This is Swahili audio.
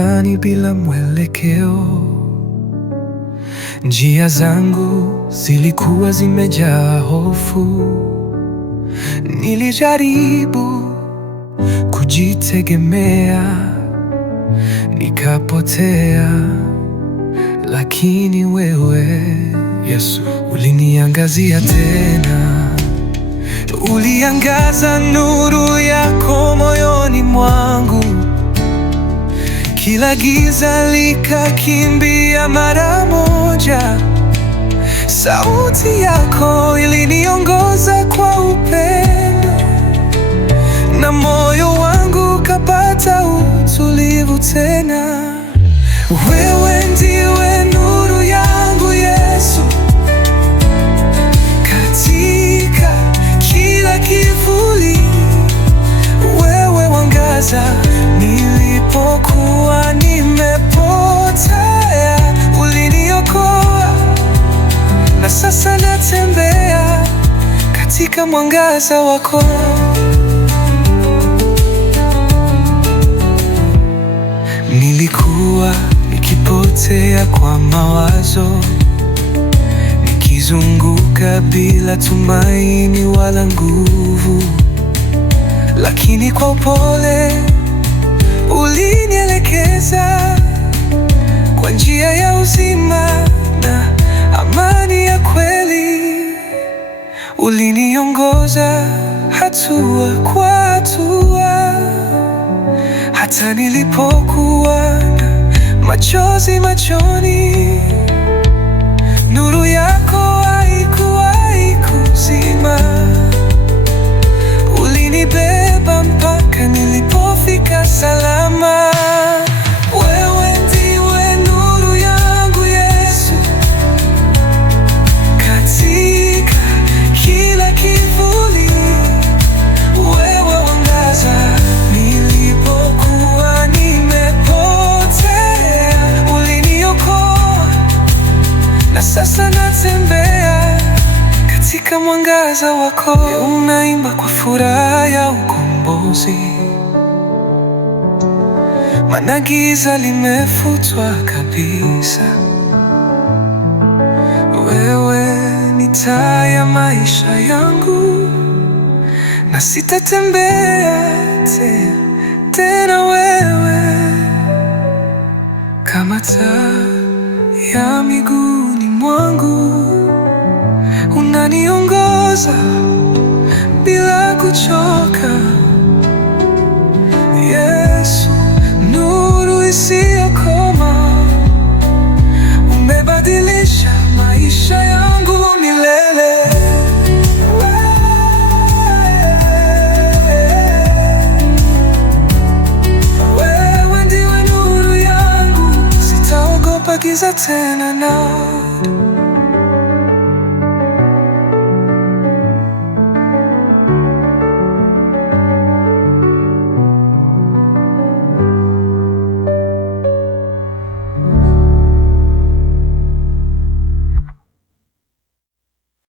gizani bila mwelekeo. Njia zangu zilikuwa zimejaa hofu. Nilijaribu kujitegemea, nikapotea. Lakini wewe Yesu uliniangazia tena. Uliangaza nuru yako moyoni mwangu, kila giza likakimbia mara moja. Sauti yako iliniongoza kwa upendo, na moyo wangu ukapata utulivu tena. Wewe ndiwe nuru yangu Yesu, katika kila kivuli. Wewe wangaza nilipokuwa nimepotea. Uliniokoa na sasa natembea katika mwangaza wako. Nilikuwa nikipotea kwa mawazo, nikizunguka bila tumaini wala nguvu. Lakini kwa upole ulinielekeza kwa njia ya uzima na amani ya kweli. Uliniongoza hatua kwa hatua, hata nilipokuwa na machozi machoni. Nuru yako haikuwahi kuzima. Ulinibeba mpaka nilipofika salama. Wewe ndiwe nuru yangu Yesu, katika kila kivuli. Wewe wangaza nilipokuwa nimepotea. Uliniokoa na sasa natembea katika mwangaza wako. Unaimba kwa furaha ya ukombozi, maana giza limefutwa kabisa. Wewe ni taa ya maisha yangu, na sitatembea tena. Wewe kama taa ya miguuni mwangu, unaniongoza bila kuchoka. Yesu, nuru isiyokoma, umebadilisha maisha yangu milele. Wewe ndiwe nuru yangu, sitaogopa giza tena.